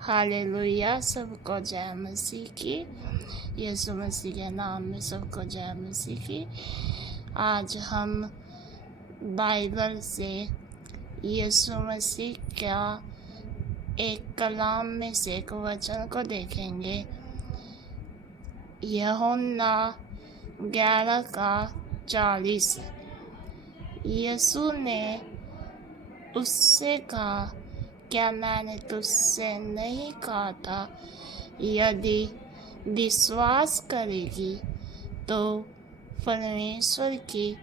Hallelujah. सबको जय मसीह की। यीशु मसीह के नाम में सबको जय मसीह की। आज हम बाइबल से यीशु मसीह का एक कलाम में से एक वचन को देखेंगे। यूहन्ना 11:40। यीशु ने उससे कहा, क्या मैंने तुझसे नहीं कहा था, यदि विश्वास करेगी तो परमेश्वर की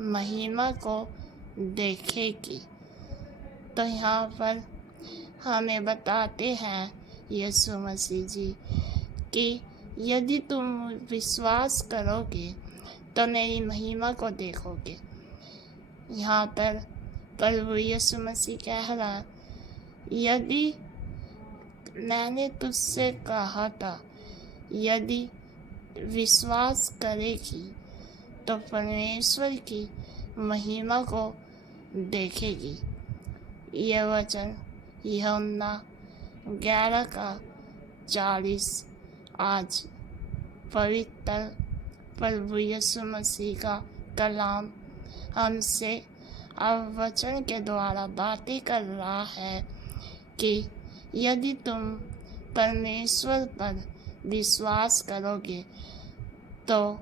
महिमा को देखेगी। तो यहाँ पर हमें बताते हैं यीशु मसीह जी कि यदि तुम विश्वास करोगे तो मेरी महिमा को देखोगे। यहाँ पर प्रभु यीशु मसीह कह रहा, यदि मैंने तुझसे कहा था, यदि विश्वास करेगी तो परमेश्वर की महिमा को देखेगी। यह वचन यूहन्ना 11:40 आज पवित्र प्रभु यीशु मसीह का कलाम हमसे अब वचन के द्वारा बातें कर रहा है कि यदि तुम परमेश्वर पर विश्वास करोगे तो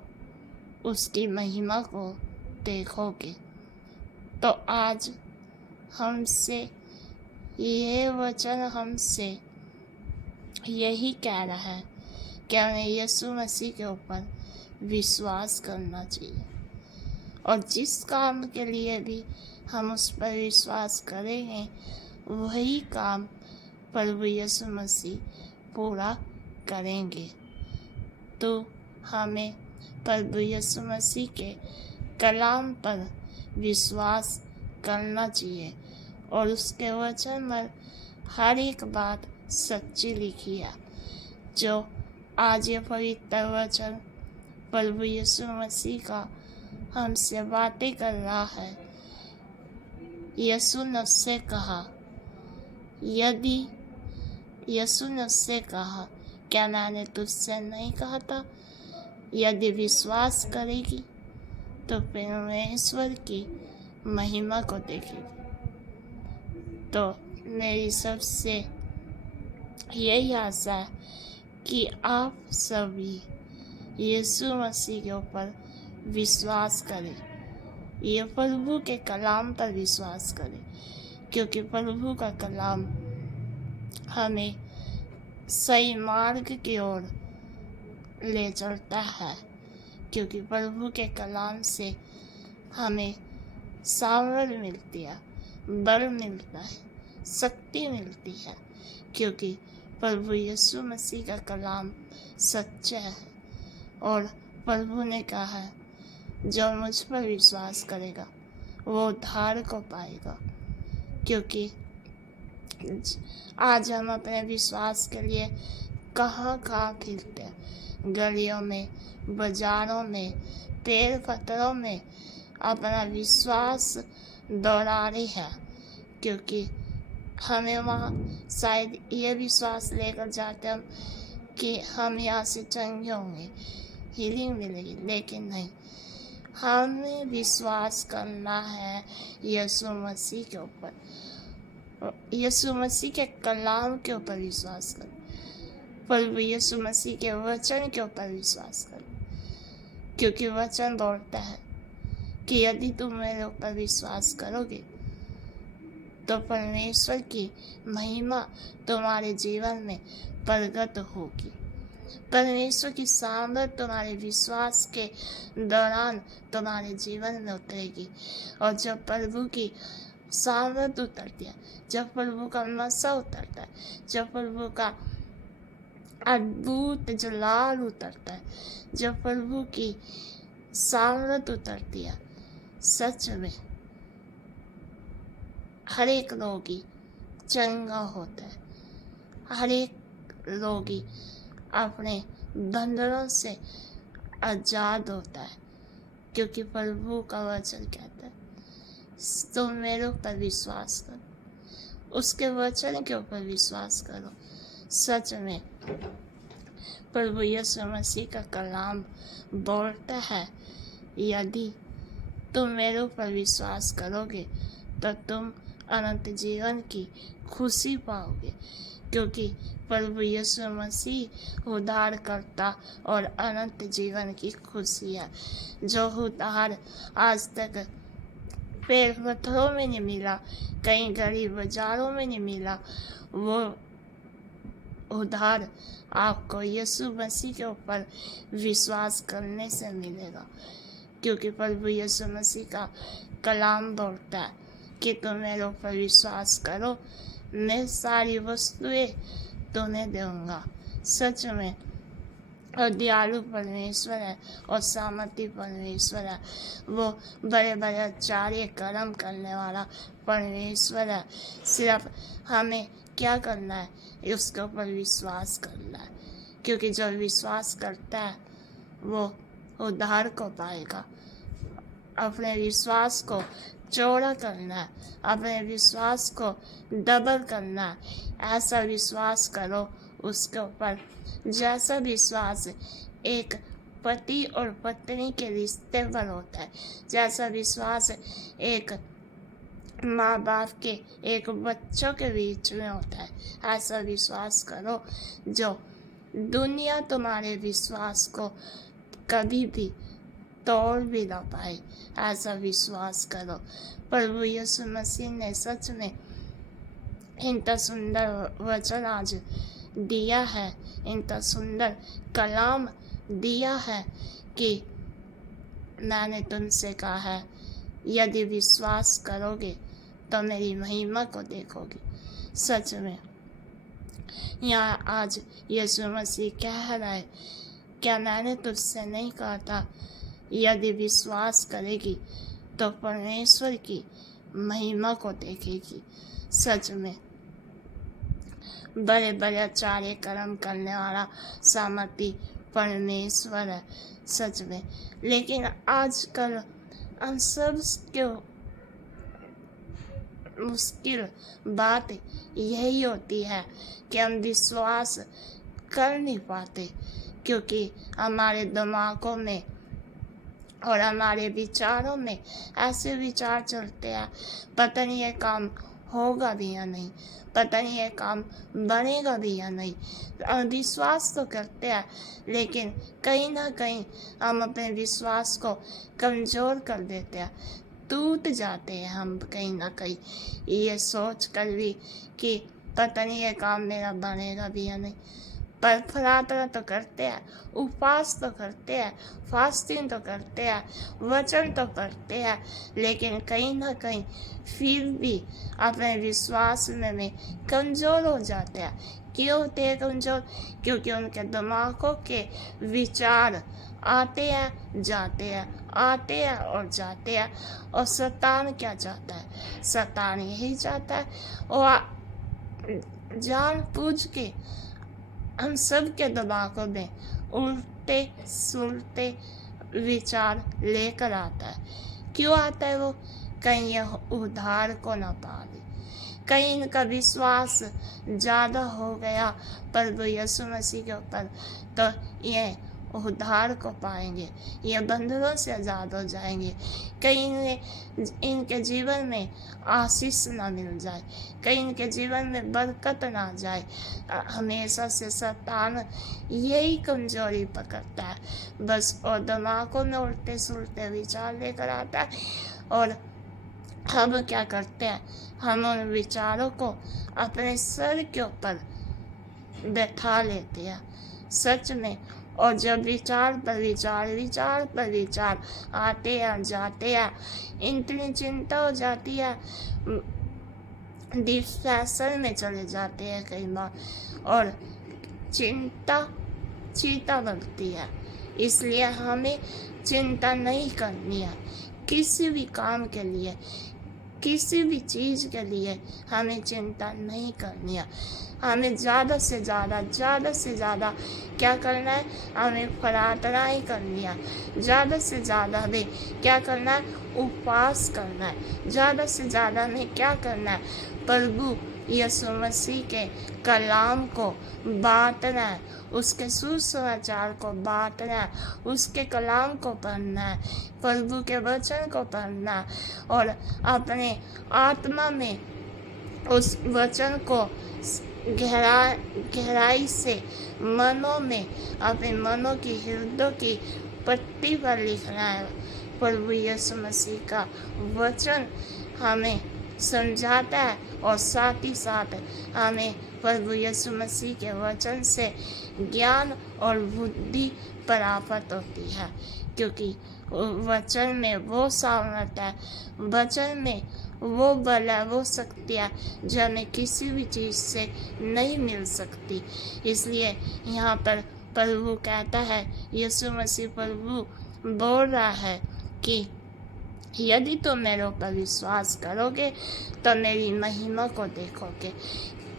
उसकी महिमा को देखोगे। तो आज हमसे यह वचन हमसे यही कह रहा है कि हमें यीशु मसीह के ऊपर विश्वास करना चाहिए, और जिस काम के लिए भी हम उस पर विश्वास करेंगे वही काम प्रभु यीशु मसीह पूरा करेंगे। तो हमें प्रभु यीशु मसीह के कलाम पर विश्वास करना चाहिए, और उसके वचन पर हर एक बात सच्ची लिखी है। जो आज ये पवित्र वचन प्रभु यीशु मसीह का हमसे बातें कर रहा है। यीशु ने उससे कहा, क्या मैंने तुझसे नहीं कहा था, यदि विश्वास करेगी तो परमेश्वर की महिमा को देखेगी। तो मेरी सबसे यही आशा है कि आप सभी यीशु मसीह के ऊपर विश्वास करें, ये प्रभु के कलाम पर विश्वास करें, क्योंकि प्रभु का कलाम हमें सही मार्ग की ओर ले चलता है। क्योंकि प्रभु के कलाम से हमें सामर्थ मिलती है, बल मिलता है, शक्ति मिलती है, क्योंकि प्रभु यीशु मसीह का कलाम सच्चा है। और प्रभु ने कहा है, जो मुझ पर विश्वास करेगा वो उद्धार को पाएगा। क्योंकि आज हम अपने विश्वास के लिए कहाँ फिरते हैं, गलियों में, बाजारों में, पेड़ पत्थरों में अपना विश्वास दोहरा रहे हैं, क्योंकि हमें वहाँ शायद ये विश्वास लेकर जाते हम कि हम यहाँ से चंगे होंगे, हीलिंग मिलेगी, लेकिन नहीं, हमें विश्वास करना है यीशु मसीह के ऊपर, यीशु मसीह के कलाम के ऊपर विश्वास कर, प्रभु यीशु मसीह के वचन के ऊपर विश्वास कर। क्योंकि वचन बोलता है कि यदि तुम मेरे ऊपर विश्वास करोगे तो परमेश्वर की महिमा तुम्हारे जीवन में प्रकट होगी। परमेश्वर की सामर्थ तुम्हारे विश्वास के दौरान तुम्हारे जीवन में उतरेगी। और जब प्रभु की सामर्थ उतरती है, जब प्रभु का मसा उतरता है, जब प्रभु का अद्भुत जलाल उतरता है, जब प्रभु की सामर्थ उतरती है, सच में हर एक रोगी चंगा होता है, हर एक रोगी अपने बंधनों से आजाद होता है। क्योंकि प्रभु का वचन कहता है, तुम मेरे ऊपर विश्वास करो, उसके वचन के ऊपर विश्वास करो, सच में प्रभु यीशु मसीह का कलाम बोलता है, यदि तुम मेरे ऊपर विश्वास करोगे तो तुम अनंत जीवन की खुशी पाओगे, क्योंकि प्रभु यीशु मसीह उद्धारकर्ता और अनंत जीवन की खुशी है। जो उद्धार आज तक पेड़ पत्थरों में नहीं मिला, कहीं गरीब बाजारों में नहीं मिला, वो उद्धार आपको यीशु मसीह के ऊपर विश्वास करने से मिलेगा, क्योंकि प्रभु यीशु मसीह का कलाम बोलता है कि तुम मेरे ऊपर विश्वास करो, मैं सारी वस्तुएं तुम्हें दूंगा। सच में और दयालु परमेश्वर है और सामर्थी परमेश्वर है। वो बड़े बड़े आचार्य कर्म करने वाला परमेश्वर है। सिर्फ हमें क्या करना है, उसके ऊपर विश्वास करना है, क्योंकि जो विश्वास करता है वो उद्धार को पाएगा। अपने विश्वास को चौड़ा करना है, अपने विश्वास को डबल करना है। ऐसा विश्वास करो उसके ऊपर जैसा विश्वास एक पति और पत्नी के रिश्ते पर होता है, जैसा विश्वास एक माँ बाप के एक बच्चों के बीच में होता है। ऐसा विश्वास करो जो दुनिया तुम्हारे विश्वास को कभी भी तोड़ भी ना पाए। ऐसा विश्वास करो। प्रभु यीशु मसीह ने सच में इतना सुंदर वचन आज दिया है, इतना सुंदर कलाम दिया है कि मैंने तुमसे कहा है, यदि विश्वास करोगे तो मेरी महिमा को देखोगे। सच में यहाँ आज यीशु मसीह कह रहा है, क्या मैंने तुझसे नहीं कहा था, यदि विश्वास करेगी तो परमेश्वर की महिमा को देखेगी। सच में बड़े बड़े आचार्य कर्म करने वाला सामर्थी परमेश्वर है। सच में लेकिन आजकल हम सब क्यों मुश्किल बात यही होती है कि हम विश्वास कर नहीं पाते, क्योंकि हमारे दिमागों में और हमारे विचारों में ऐसे विचार चलते हैं, पता नहीं ये काम होगा भी या नहीं, पता नहीं ये काम बनेगा भी या नहीं। हम विश्वास तो करते हैं, लेकिन कहीं ना कहीं हम अपने विश्वास को कमज़ोर कर देते हैं, टूट जाते हैं हम कहीं ना कहीं, ये सोच कर भी कि पता नहीं ये काम मेरा बनेगा भी या नहीं। पर प्रार्थना तो करते हैं, उपवास तो करते हैं, फास्टिंग तो करते हैं, वचन तो पढ़ते हैं, लेकिन कहीं ना कहीं फिर भी अपने विश्वास में कमज़ोर हो जाते हैं। क्यों होते हैं कमज़ोर? क्योंकि उनके दिमागों के विचार आते हैं जाते हैं, आते हैं और जाते हैं। और शैतान क्या चाहता है? शैतान यही चाहता है, और जानबूझ के हम सब के दिमागों में उल्टे सुलटे विचार लेकर आता है। क्यों आता है वो? कहीं यह उद्धार को ना पा ले, कहीं इनका विश्वास ज़्यादा हो गया प्रभु यीशु मसीह के ऊपर, तो ये उद्धार को पाएंगे, ये बंधनों से आज़ाद हो जाएंगे। कहीं इनके जीवन में आशीष ना मिल जाए, कहीं इनके जीवन में बरकत ना जाए। हमेशा से शैतान यही कमजोरी पकड़ता है, बस और दिमागों में उल्टे सुलटे विचार लेकर आता है। और हम क्या करते हैं? हम उन विचारों को अपने सर के ऊपर बैठा लेते हैं। सच में। और जब विचार पर विचार, विचार पर विचार आते हैं जाते हैं, इतनी चिंता हो जाती है, डिप्रेशन में चले जाते हैं कई बार, और चिंता चीता बनती है। इसलिए हमें चिंता नहीं करनी है किसी भी काम के लिए, किसी भी चीज़ के लिए हमें चिंता नहीं करनी है। हमें ज़्यादा से ज़्यादा क्या करना है? हमें प्रार्थना ही करनी है। ज़्यादा से ज़्यादा हमें क्या करना है? उपवास करना है। ज़्यादा से ज़्यादा हमें क्या करना है? प्रभु यीशु मसीह के कलाम को बांटना है, उसके सुसमाचार को बांटना है, उसके कलाम को पढ़ना है, प्रभु के वचन को पढ़ना और अपने आत्मा में उस वचन को गहराई से मनों में, अपने मनों की हृदय की पट्टी पर लिखना है। प्रभु यीशु मसीह का वचन हमें समझाता है और साथ ही साथ हमें प्रभु यीशु मसीह के वचन से ज्ञान और बुद्धि प्राप्त होती है, क्योंकि वचन में वो सामर्थ्य है, वचन में वो बल है, वो शक्ति है जो हमें किसी भी चीज़ से नहीं मिल सकती। इसलिए यहाँ पर प्रभु कहता है, यीशु मसीह प्रभु बोल रहा है कि यदि तुम मेरे ऊपर विश्वास करोगे तो मेरी महिमा को देखोगे।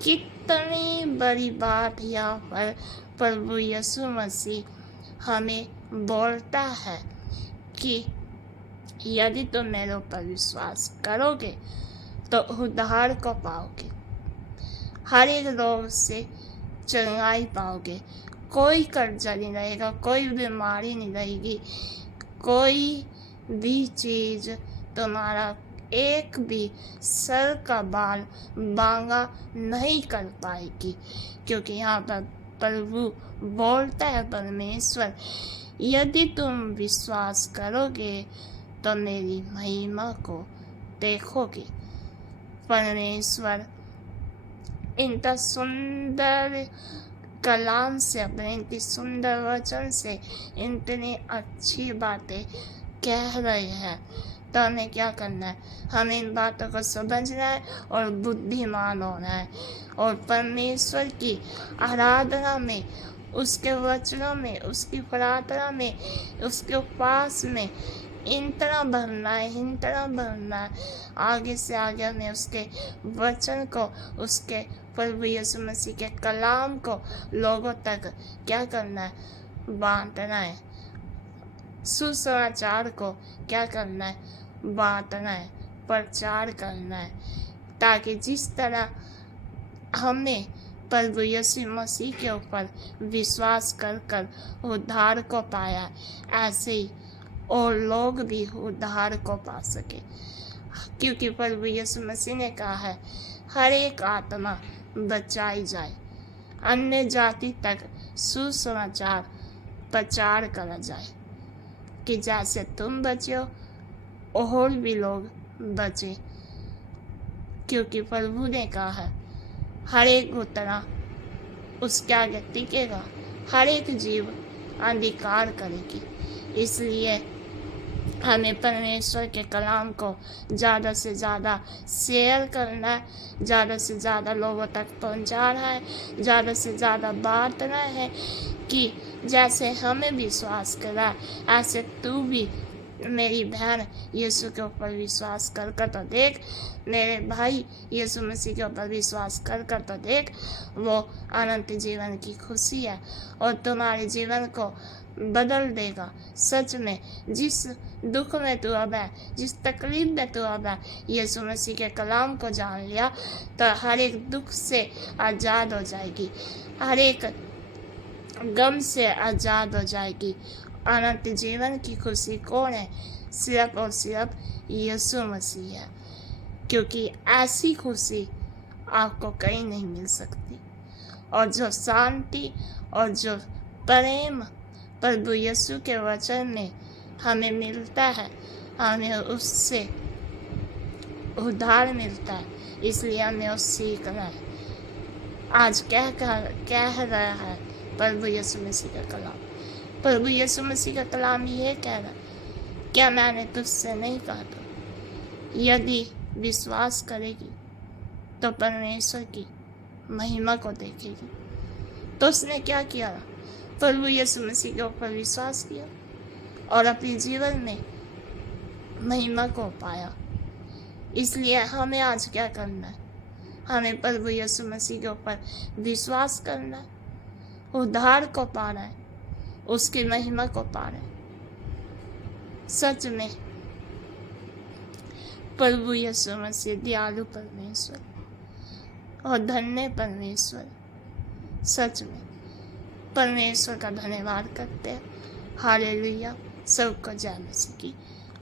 कितनी बड़ी बात यहाँ पर प्रभु यीशु मसीह हमें बोलता है कि यदि तुम मेरे ऊपर विश्वास करोगे तो उद्धार को पाओगे, हर एक रोग से चंगाई पाओगे, कोई कर्जा नहीं रहेगा, कोई बीमारी नहीं रहेगी, कोई भी चीज़ तुम्हारा एक भी सर का बाल बांगा नहीं कर पाएगी, क्योंकि यहाँ पर प्रभु बोलता है, परमेश्वर यदि तुम विश्वास करोगे तो मेरी महिमा को देखोगे। परमेश्वर इतना सुंदर कलाम से, अपने इतनी सुंदर वचन से इतनी अच्छी बातें कह रहे हैं, तो हमें क्या करना है? हमें इन बातों को समझना है और बुद्धिमान होना है और परमेश्वर की आराधना में, उसके वचनों में, उसकी प्रार्थना में, उसके उपवास में इन तरह भरना है, आगे से आगे हमें उसके वचन को, उसके प्रभु यीशु मसीह के कलाम को लोगों तक क्या करना है? बांटना है। सुसमाचार को क्या करना है? बांटना है, प्रचार करना है, ताकि जिस तरह हमने प्रभु यीशु मसीह के ऊपर विश्वास कर उद्धार को पाया, ऐसे ही और लोग भी उद्धार को पा सके। क्योंकि प्रभु यीशु मसीह ने कहा है, हर एक आत्मा बचाई जाए, अन्य जाति तक सुसमाचार प्रचार करा जाए, कि जैसे तुम बचे हो और भी लोग बचे। क्योंकि प्रभु ने कहा है, हर एक उतना उसके आगे टिकेगा, हर एक जीव अंधकार करेगी। इसलिए हमें परमेश्वर के कलाम को ज़्यादा से ज़्यादा शेयर करना है, ज़्यादा से ज़्यादा लोगों तक पहुंचाना है, ज़्यादा से ज़्यादा बांटना है, कि जैसे हमें विश्वास करा ऐसे तू भी मेरी बहन यीशु के ऊपर विश्वास कर तो देख, मेरे भाई यीशु मसीह के ऊपर विश्वास कर तो देख। वो अनंत जीवन की खुशी है और तुम्हारे जीवन को बदल देगा। सच में जिस दुख में तू अब है, जिस तकलीफ में तू अब है, यीशु मसीह के कलाम को जान लिया तो हर एक दुख से आज़ाद हो जाएगी, हर एक गम से आज़ाद हो जाएगी। अनंत जीवन की खुशी कौन है? सिर्फ और सिर्फ यीशु मसीह है, क्योंकि ऐसी खुशी आपको कहीं नहीं मिल सकती। और जो शांति और जो प्रेम प्रभु यीशु के वचन में हमें मिलता है, हमें उससे उद्धार मिलता है, इसलिए हमें उससे सीखना है। आज कह रहा है प्रभु यीशु मसीह का कलाम। प्रभु यीशु मसीह का कलाम ये कह रहा है, क्या मैंने तुझसे नहीं कहा था, यदि विश्वास करेगी तो परमेश्वर की महिमा को देखेगी। तो उसने क्या किया? प्रभु यीशु मसीह के ऊपर विश्वास किया और अपने जीवन में महिमा को पाया। इसलिए हमें आज क्या करना है? हमें प्रभु यीशु मसीह के ऊपर विश्वास करना है, उद्धार को पाना है, उसकी महिमा को पाना है। सच में प्रभु यीशु मसीह दयालु परमेश्वर, और धन्य परमेश्वर, सच में परमेश्वर का धन्यवाद करते हैं। हालेलुया। सबको जय मसीह की।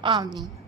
आमीन।